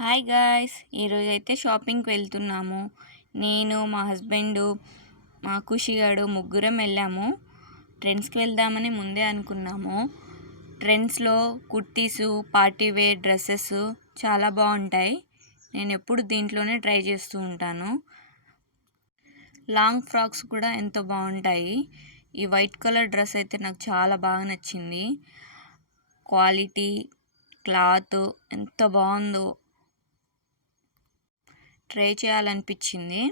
Hi guys! ఈరోజైతే షాపింగ్‌కి వెళ్తున్నాము. నేను, మా హస్బెండు, మా ఖుషిగాడు ముగ్గురం వెళ్ళాము. ట్రెండ్స్‌కి వెళ్దామని ముందే అనుకున్నాము. ట్రెండ్స్‌లో కుర్తీసు, పార్టీ వేర్ డ్రెస్సెస్ చాలా బాగుంటాయి. నేను ఎప్పుడు దీంట్లోనే ట్రై చేస్తూ ఉంటాను. లాంగ్ ఫ్రాక్స్ కూడా ఎంతో బాగుంటాయి. ఈ వైట్ కలర్ డ్రెస్ అయితే నాకు చాలా బాగా నచ్చింది. క్వాలిటీ, క్లాత్ ఎంత బాగుందో ట్రై చేయాలనిపించింది.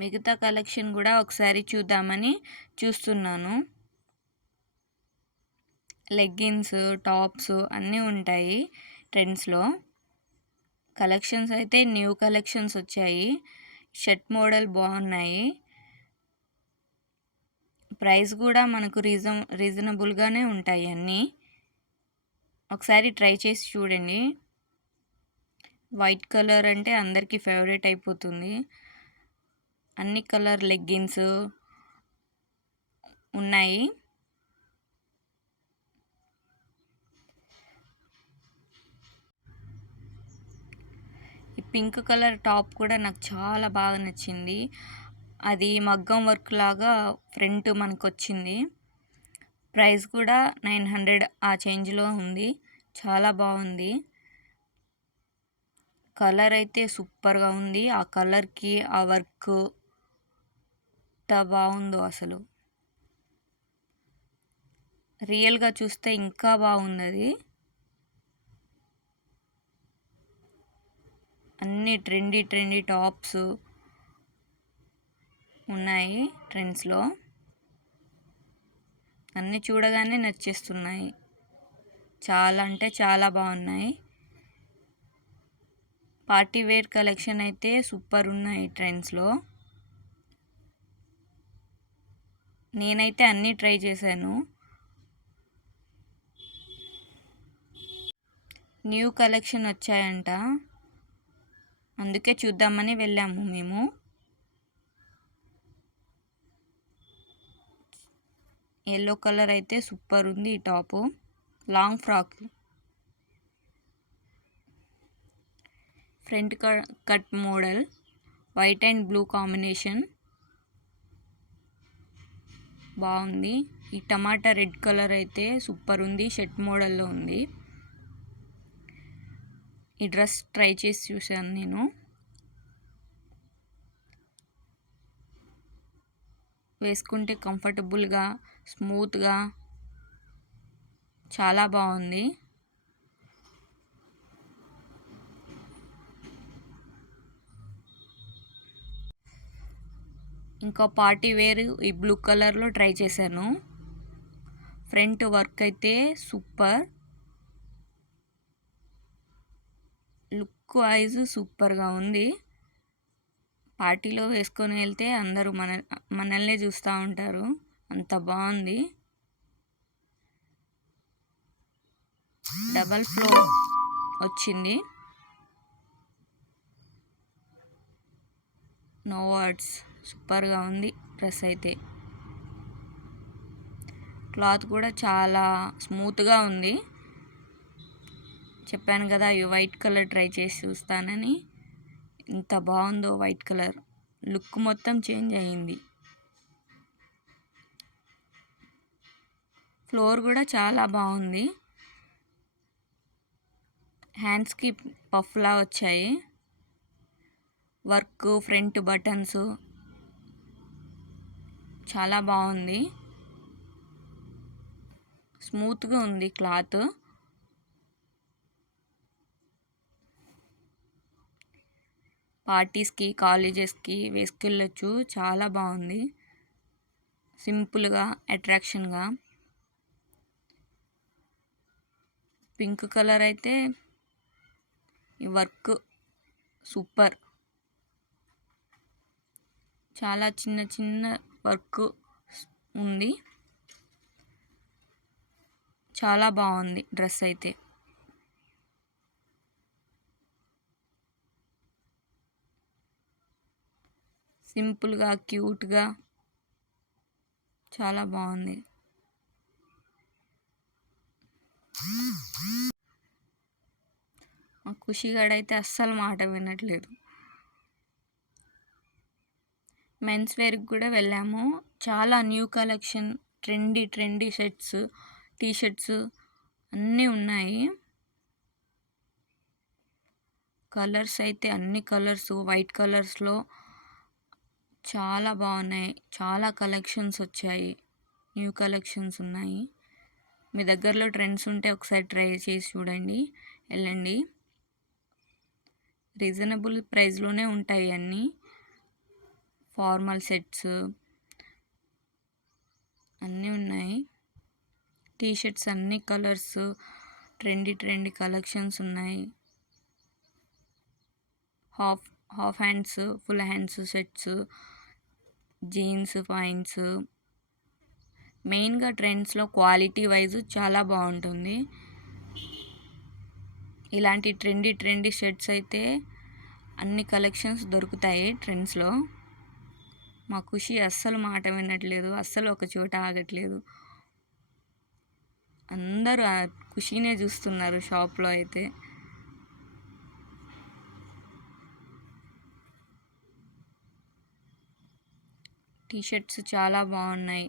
మిగతా కలెక్షన్ కూడా ఒకసారి చూద్దామని చూస్తున్నాను. లెగ్గిన్స్, టాప్స్ అన్నీ ఉంటాయి ట్రెండ్స్లో. కలెక్షన్స్ అయితే న్యూ కలెక్షన్స్ వచ్చాయి. షర్ట్ మోడల్ బాగున్నాయి. ప్రైస్ కూడా మనకు రీజనబుల్గానే ఉంటాయి అన్నీ. ఒకసారి ట్రై చేసి చూడండి. వైట్ కలర్ అంటే అందరికీ ఫేవరెట్ అయిపోతుంది. అన్ని కలర్ లెగ్గిన్స్ ఉన్నాయి. ఈ పింక్ కలర్ టాప్ కూడా నాకు చాలా బాగా నచ్చింది. అది మగ్గం వర్క్ లాగా ఫ్రంట్ మనకు వచ్చింది. ప్రైస్ కూడా 900 ఆ చేంజ్లో ఉంది. చాలా బాగుంది. కలర్ అయితే సూపర్గా ఉంది. ఆ కలర్కి ఆ వర్క్ ఎంత బాగుందో అసలు. రియల్గా చూస్తే ఇంకా బాగుంది అది. అన్ని ట్రెండీ టాప్స్ ఉన్నాయి ట్రెండ్స్లో. అన్నీ చూడగానే నచ్చేస్తున్నాయి. చాలా అంటే చాలా బాగున్నాయి. పార్టీ వేర్ కలెక్షన్ అయితే సూపర్ ఉన్నాయి ట్రెండ్స్లో. నేనైతే అన్నీ ట్రై చేశాను. న్యూ కలెక్షన్ వచ్చాయంట, అందుకే చూద్దామని వెళ్ళాము మేము. ఎల్లో కలర్ అయితే సూపర్ ఉంది. ఈ top long frock, front cut model, white and blue combination బాగుంది. ఈ టమాటా రెడ్ కలర్ అయితే సూపర్ ఉంది. షర్ట్ మోడల్లో ఉంది. ఈ డ్రెస్ ట్రై చేసి చూశాను నేను. వేసుకుంటే కంఫర్టబుల్గా, స్మూత్గా చాలా బాగుంది. ఇంకో పార్టీ వేర్ ఈ బ్లూ కలర్లో ట్రై చేశాను. ఫ్రంట్ వర్క్ అయితే సూపర్, లుక్ వైజ్ సూపర్గా ఉంది. పార్టీలో వేసుకొని వెళ్తే అందరూ మనల్నే చూస్తూ ఉంటారు, అంత బాగుంది. డబల్ ఫ్లో వచ్చింది. నో వర్డ్స్, సూపర్గా ఉంది డ్రెస్ అయితే. క్లాత్ కూడా చాలా స్మూత్గా ఉంది. చెప్పాను కదా ఈ వైట్ కలర్ ట్రై చేసి చూస్తానని. ఎంత బాగుందో వైట్ కలర్, లుక్ మొత్తం చేంజ్ అయ్యింది. ఫ్లోర్ కూడా చాలా బాగుంది. హ్యాండ్స్కి పఫ్లా వచ్చాయి. వర్క్, ఫ్రంట్ బటన్స్ చాలా బాగుంది. స్మూత్గా ఉంది క్లాత్. పార్టీస్కి, కాలేజెస్కి వేసుకెళ్ళొచ్చు. చాలా బాగుంది. సింపుల్గా, అట్రాక్షన్గా. పింక్ కలర్ అయితే ఈ వర్క్ సూపర్. చాలా చిన్న వర్క్ ఉంది. చాలా బాగుంది డ్రెస్ అయితే. సింపుల్గా, క్యూట్గా చాలా బాగుంది. మా ఖుషిగాడైతే అస్సలు మాట వినట్లేదు. మెన్స్ వేర్కి కూడా వెళ్ళాము. చాలా new collection, trendy shirts, T shirts అన్నీ ఉన్నాయి. కలర్స్ అయితే అన్ని కలర్స్, వైట్ కలర్స్లో చాలా బాగున్నాయి. చాలా కలెక్షన్స్ వచ్చాయి, న్యూ కలెక్షన్స్ ఉన్నాయి. మీ దగ్గరలో ట్రెండ్స్ ఉంటే ఒకసారి ట్రై చేసి చూడండి, వెళ్ళండి. రీజనబుల్ ప్రైస్లోనే ఉంటాయి అన్నీ. ఫార్మల్ సెట్స్ అన్నీ ఉన్నాయి. టీషర్ట్స్ అన్ని కలర్స్, ట్రెండీ కలెక్షన్స్ ఉన్నాయి. Half hands, full hands sets, jeans, points. మెయిన్గా ట్రెండ్స్లో క్వాలిటీ వైజ్ చాలా బాగుంటుంది. ఇలాంటి ట్రెండీ షర్ట్స్ అయితే అన్ని కలెక్షన్స్ దొరుకుతాయి ట్రెండ్స్లో. మా ఖుషి అస్సలు మాట వినట్లేదు, అస్సలు ఒక చోట ఆగట్లేదు. అందరూ ఆ ఖుషినే చూస్తున్నారు షాప్లో అయితే. టీషర్ట్స్ చాలా బాగున్నాయి.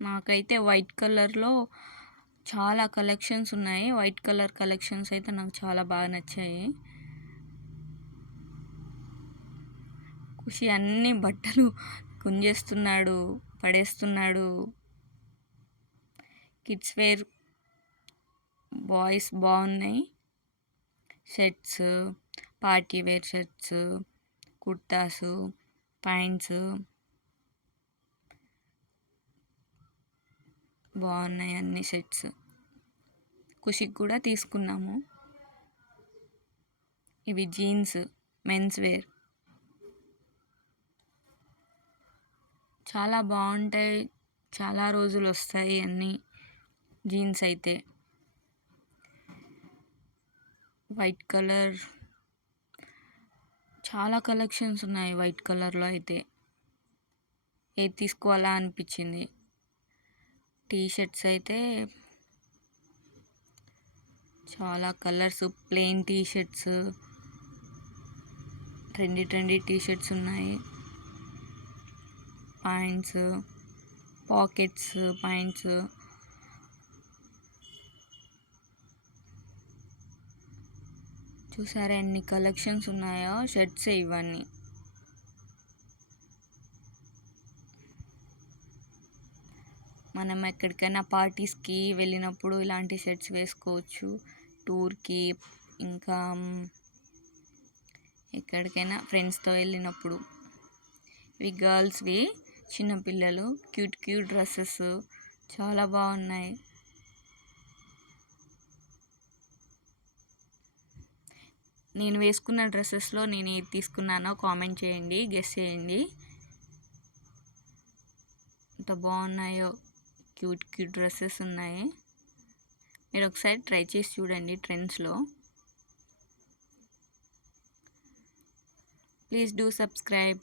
నాకైతే వైట్ కలర్లో చాలా కలెక్షన్స్ ఉన్నాయి. వైట్ కలర్ కలెక్షన్స్ అయితే నాకు చాలా బాగా నచ్చాయి. ఖుషి అన్ని బట్టలు గుంజేస్తున్నాడు, పడేస్తున్నాడు. కిడ్స్ వేర్ బాయ్స్ బాగున్నాయి. Shirts, party wear shirts, kurtas, pants బాగున్నాయి అన్ని సెట్స్. ఖుషికి కూడా తీసుకున్నాము. ఇవి జీన్స్, మెన్స్ వేర్ చాలా బాగుంటాయి. చాలా రోజులు వస్తాయి అన్నీ. జీన్స్ అయితే వైట్ కలర్ చాలా కలెక్షన్స్ ఉన్నాయి. వైట్ కలర్లో అయితే ఏది తీసుకోవాలా అనిపించింది. టీషర్ట్స్ అయితే చాలా colours, plain t shirts, trendy t shirts ఉన్నాయి. పాయింట్స్, పాకెట్స్ పాయింట్స్, చూసారా ఎన్ని కలెక్షన్స్ ఉన్నాయో. షర్ట్స్ ఇవన్నీ. మనం ఎక్కడికైనా పార్టీస్కి వెళ్ళినప్పుడు ఇలాంటి షర్ట్స్ వేసుకోవచ్చు. టూర్కి, ఇంకా ఎక్కడికైనా ఫ్రెండ్స్తో వెళ్ళినప్పుడు. ఇవి గర్ల్స్వి, చిన్నపిల్లలు క్యూట్ డ్రెస్సెస్ చాలా బాగున్నాయి. నేను వేసుకున్న డ్రెస్సెస్లో నేను ఏది తీసుకున్నానో కామెంట్ చేయండి, గెస్ చేయండి. ఎంత బాగున్నాయో, క్యూట్ డ్రెస్సెస్ ఉన్నాయి. మీరు ఒకసారి ట్రై చేసి చూడండి ట్రెండ్స్లో. Please do subscribe.